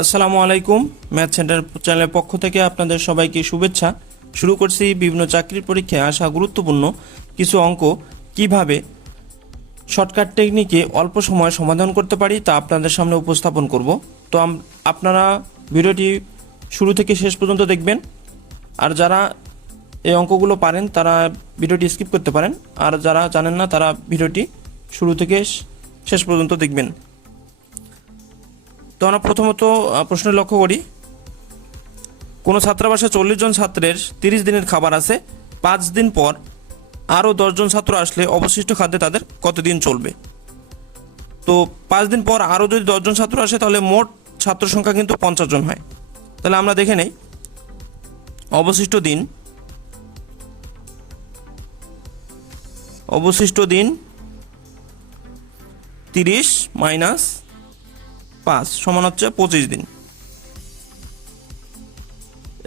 আসসালামু আলাইকুম। Math centre চ্যানেলের পক্ষ থেকে আপনাদের সবাইকে শুভেচ্ছা। শুরু করছি বিভিন্ন চাকরির পরীক্ষায় আসা গুরুত্বপূর্ণ কিছু অঙ্ক কিভাবে শর্টকাট টেকনিকে অল্প সময়ে সমাধান করতে পারি তা আপনাদের সামনে উপস্থাপন করব। তো আপনারা ভিডিওটি শুরু থেকে শেষ পর্যন্ত দেখবেন। আর যারা এই অঙ্কগুলো পারেন তারা ভিডিওটি স্কিপ করতে পারেন, আর যারা জানেন না তারা ভিডিওটি শুরু থেকে শেষ পর্যন্ত দেখবেন। তো আমরা প্রথমত প্রশ্নে লক্ষ্য করি, কোনো ছাত্রাবাসে 40 জন ছাত্রের 30 দিনের খাবার আছে, 5 দিন পর আরও 10 জন ছাত্র আসলে অবশিষ্ট খাদ্যে তাদের কতদিন চলবে। তো 5 দিন পর আরও যদি 10 জন ছাত্র আসে তাহলে মোট ছাত্র সংখ্যা কিন্তু 50 জন হয়। তাহলে আমরা দেখে নেই অবশিষ্ট দিন 30 মাইনাস 5 সমান হচ্ছে 25 দিন,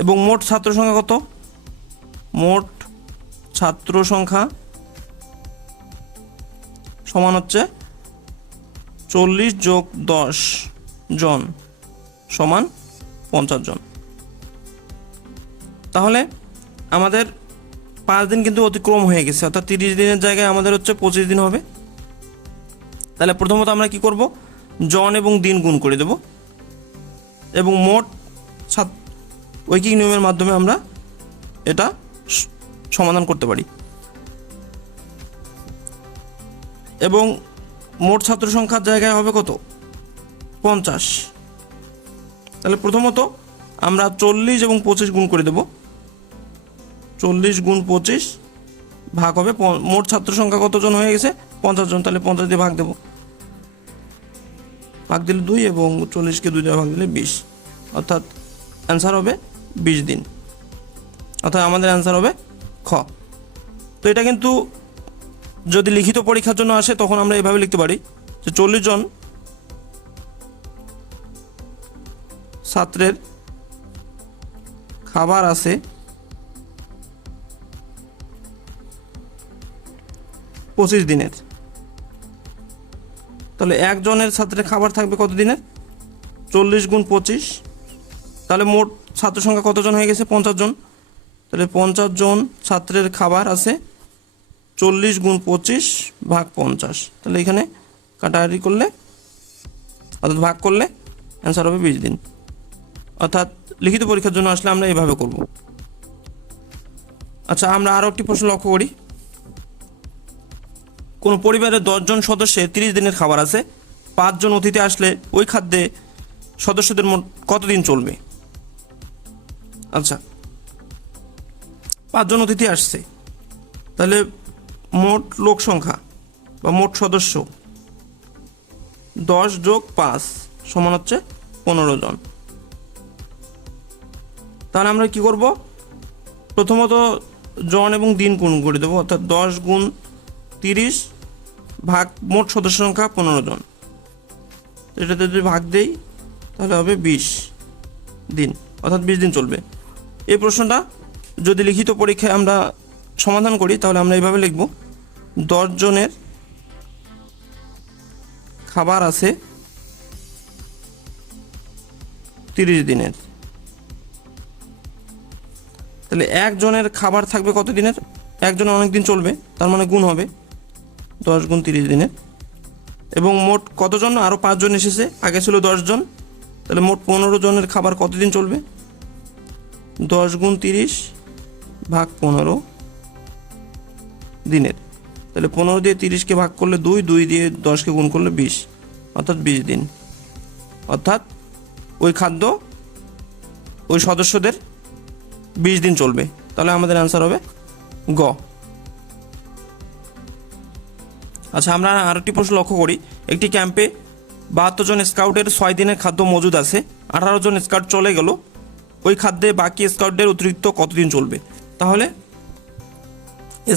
এবং মোট ছাত্র সংখ্যা কত? মোট ছাত্র সংখ্যা সমান হচ্ছে 40 যোগ 10 জন সমান 50 জন। তাহলে আমাদের 5 দিন কিন্তু অতিক্রম হয়ে গেছে, অর্থাৎ 30 দিনের জায়গায় আমাদের হচ্ছে 25 দিন হবে। তাহলে প্রথমত আমরা কি করব, জন এবং দিন গুণ করে দেব, এবং মোট ঐকিক নিয়মের মাধ্যমে আমরা এটা সমাধান করতে পারি। এবং মোট ছাত্র সংখ্যার জায়গায় হবে কত? 50। তাহলে প্রথমত আমরা 40 এবং 25 গুণ করে দেব। 40 গুণ 25 ভাগ হবে মোট ছাত্র সংখ্যা কতজন হয়ে গেছে? 50 জন। তাহলে 50 দিয়ে ভাগ দেব, ভাগ দিলে 2 এবং 40কে 2 দিয়ে ভাগ দিলে 20, অর্থাৎ অ্যান্সার হবে 20 দিন। অর্থাৎ আমাদের অ্যান্সার হবে খ। তো এটা কিন্তু যদি লিখিত পরীক্ষার জন্য আসে তখন আমরা এভাবে লিখতে পারি যে 40 জন ছাত্রের খাবার আছে 25 দিনের। তাহলে একজনের ছাত্রের খাবার থাকবে কত দিনের? 40 গুণ 25, তাহলে মোট ছাত্র সংখ্যা কতজন হয়ে গেছে? 50 জন। তাহলে 50 জন ছাত্রের খাবার আছে 40 গুণ 25 ভাগ 50। তাহলে এখানে কাটাকাটি করলে অর্থাৎ ভাগ করলে অ্যান্সার হবে 20 দিন। অর্থাৎ লিখিত পরীক্ষার জন্য আসলে আমরা এভাবে করব। আচ্ছা, আমরা আরও একটি প্রশ্ন লক্ষ্য করি, কোনো পরিবারের 10 জন সদস্যের 30 দিনের খাবার আছে, 5 জন অতিথি আসলে ওই খাদ্যে সদস্যদের মোট কতদিন চলবে। আচ্ছা, 5 জন অতিথি আসছে, তাহলে মোট লোক সংখ্যা বা মোট সদস্য 10 যোগ 5 সমান হচ্ছে 15 জন। তাহলে আমরা কি করব, প্রথমত জন এবং দিন গুণ করে দেবো, অর্থাৎ 10 গুণ 30 ভাগ মোট সদস্য সংখ্যা 15 জন। এটাতে যদি ভাগ দেই তাহলে হবে 20 দিন, অর্থাৎ 20 দিন চলবে। এই প্রশ্নটা যদি লিখিত পরীক্ষায় আমরা সমাধান করি তাহলে আমরা এইভাবে লিখব, 10 জনের খাবার আছে 30 দিনের। তাহলে একজনের খাবার থাকবে কত দিনের? একজনের অনেক দিন চলবে, তার মানে গুণ হবে 10 গুণ 30 দিনের। এবং মোট কতজন? আরও 5 জন এসেছে, আগে ছিল 10 জন, তাহলে মোট 15 জনের খাবার কতদিন চলবে? 10 গুণ 30 ভাগ 15 দিনের। তাহলে 15 দিয়ে 30কে ভাগ করলে 2, 2 দিয়ে 10কে গুণ করলে 20, অর্থাৎ 20 দিন। অর্থাৎ ওই খাদ্য ওই সদস্যদের 20 দিন চলবে। তাহলে আমাদের অ্যান্সার হবে গ। আচ্ছা, আমরা আরেকটি প্রশ্ন লক্ষ্য করি, একটি ক্যাম্পে 72 জন স্কাউটের 6 দিনের খাদ্য মজুদ আছে, 18 জন স্কাউট চলে গেল, ওই খাদ্যে বাকি স্কাউটদের অতিরিক্ত কতদিন চলবে। তাহলে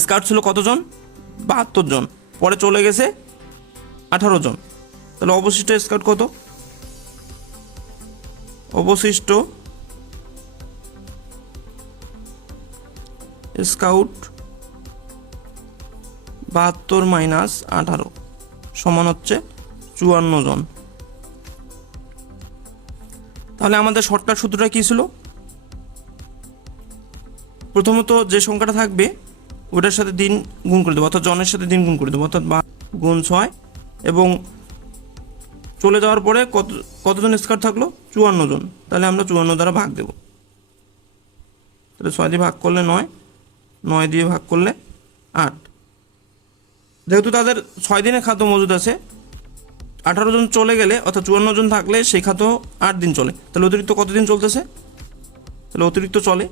স্কাউট ছিল কতজন? 72 জন, পরে চলে গেছে 18 জন, তাহলে অবশিষ্ট স্কাউট কত? অবশিষ্ট স্কাউট 72 মাইনাস 18 সমান হচ্ছে 54 জন। তাহলে আমাদের শর্টকাট সূত্রটা কী ছিল? প্রথমত যে সংখ্যাটা থাকবে ওটার সাথে দিন গুণ করে দেবো, অর্থাৎ জনের সাথে দিন গুণ করে দেবো, অর্থাৎ গুণ 6 এবং চলে যাওয়ার পরে কতজন স্কোয়ার থাকলো? 54 জন। তাহলে আমরা 54 দ্বারা ভাগ দেব। তাহলে 6 দিয়ে ভাগ করলে 9, 9 দিয়ে ভাগ করলে 8। যেহেতু তাদের 6 দিনের খাদ্য মজুদ আছে, 18 জন চলে গেলে অর্থাৎ 54 জন থাকলে সেই খাদ্য 8 দিন চলে। তাহলে অতিরিক্ত কত দিন চলতেছে? তাহলে অতিরিক্ত চলে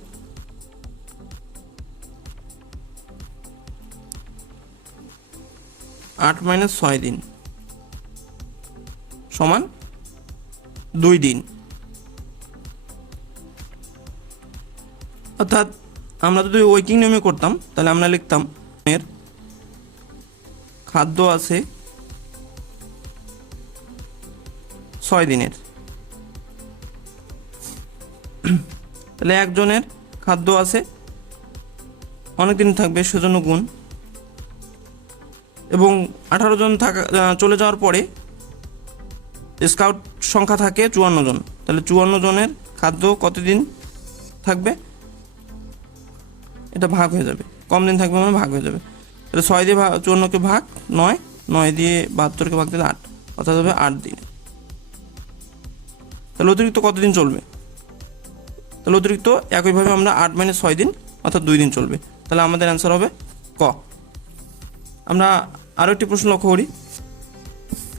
8 - 6 দিন সমান 2 দিন। অর্থাৎ আমরা যদি ওয়েকিং নিয়মে করতাম তাহলে আমরা লিখতাম এর খাদ্য আছে 6 দিনের, তাহলে একজনের খাদ্য আছে অনেক দিন থাকবে সেজন্য গুণ, এবং 18 জন চলে যাওয়ার পরে স্কাউট সংখ্যা থাকে 54 জন, তাহলে 54 জনের খাদ্য কতদিন থাকবে? এটা ভাগ হয়ে যাবে, কম দিন থাকবে মানে ভাগ হয়ে যাবে। তাহলে 6 দিয়ে 54কে ভাগ 9, 9 দিয়ে 72কে ভাগ দিলে 8, অর্থাৎ হবে 8 দিন। তাহলে অতিরিক্ত কতদিন চলবে? তাহলে অতিরিক্ত একইভাবে আমরা 8 - 6 দিন অর্থাৎ 2 দিন চলবে। তাহলে আমাদের অ্যান্সার হবে ক। আমরা আরও একটি প্রশ্ন লক্ষ্য করি।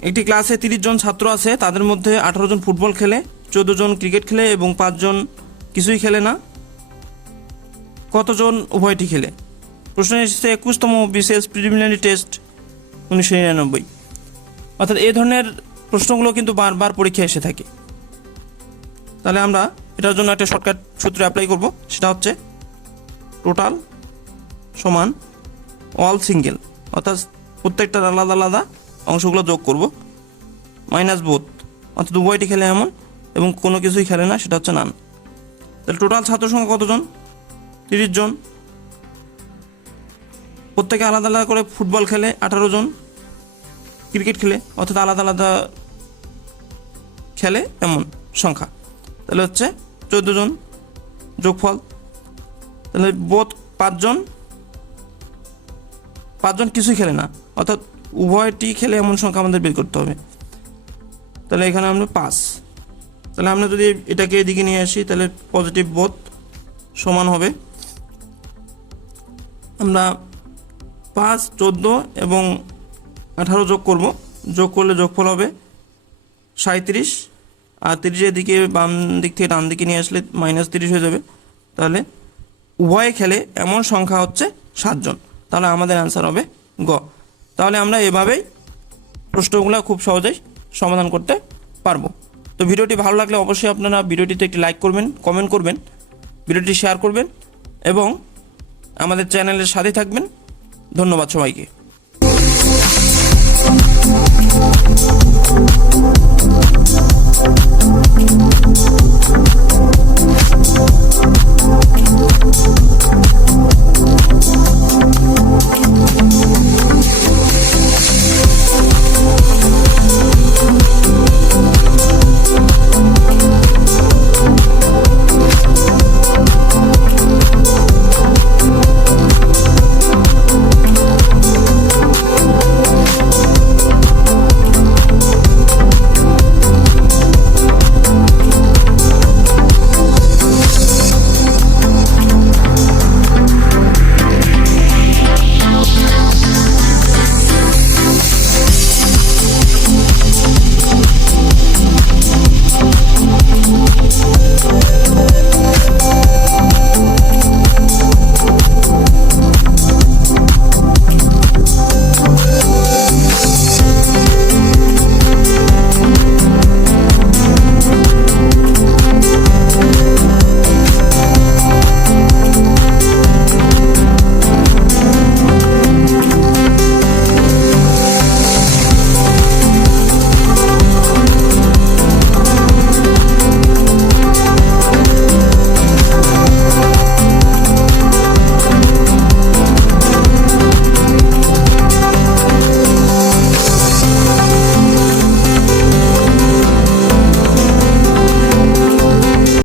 একটি ক্লাসে 30 জন ছাত্র আছে, তাদের মধ্যে 18 জন ফুটবল খেলে, 14 জন ক্রিকেট খেলে এবং 5 জন কিছুই খেলে না। কতজন উভয়টি খেলে? প্রশ্ন এসেছে 21তম বিসিএস প্রিলিমিনারি টেস্ট 1999। অর্থাৎ এই ধরনের প্রশ্নগুলো কিন্তু বারবার পরীক্ষায় এসে থাকে। তাহলে আমরা এটার জন্য একটা শর্টকাট সূত্র অ্যাপ্লাই করব, সেটা হচ্ছে টোটাল সমান অল সিঙ্গেল, অর্থাৎ প্রত্যেকটার আলাদা আলাদা অংশগুলো যোগ করব, মাইনাস বোথ, অর্থাৎ উভয়টি খেলে এমন এবং কোনো কিছুই খেলে না, সেটা হচ্ছে নান। তাহলে টোটাল ছাত্র সংখ্যা কতজন? 30 জন। প্রত্যেকে আলাদা আলাদা করে ফুটবল খেলে 18 জন, ক্রিকেট খেলে অর্থাৎ আলাদা আলাদা খেলে এমন সংখ্যা, তাহলে হচ্ছে 14 জন যোগফল। তাহলে বোথ 5 জন কিছুই খেলে না, অর্থাৎ উভয়টি খেলে এমন সংখ্যা আমাদের বের করতে হবে। তাহলে এখানে আমরা 5। তাহলে আমরা যদি এটাকে এদিকে নিয়ে আসি তাহলে পজিটিভ বোথ সমান হবে, আমরা 5, 14 এবং 18 যোগ করব, যোগ করলে যোগফল হবে 37, আর 30 দিকে বাম দিক থেকে ডান দিকে নিয়ে আসলে -30 হয়ে যাবে। তাহলে উভয়ে খেলে এমন সংখ্যা হচ্ছে 7 জন। তাহলে আমাদের অ্যান্সার হবে গ। তাহলে আমরা এভাবেই প্রশ্নগুলো খুব সহজেই সমাধান করতে পারবো। তো ভিডিওটি ভালো লাগলে অবশ্যই আপনারা ভিডিওটিতে একটি লাইক করবেন, কমেন্ট করবেন, ভিডিওটি শেয়ার করবেন এবং আমাদের চ্যানেলের সাথে থাকবেন। ধন্যবাদ সবাইকে।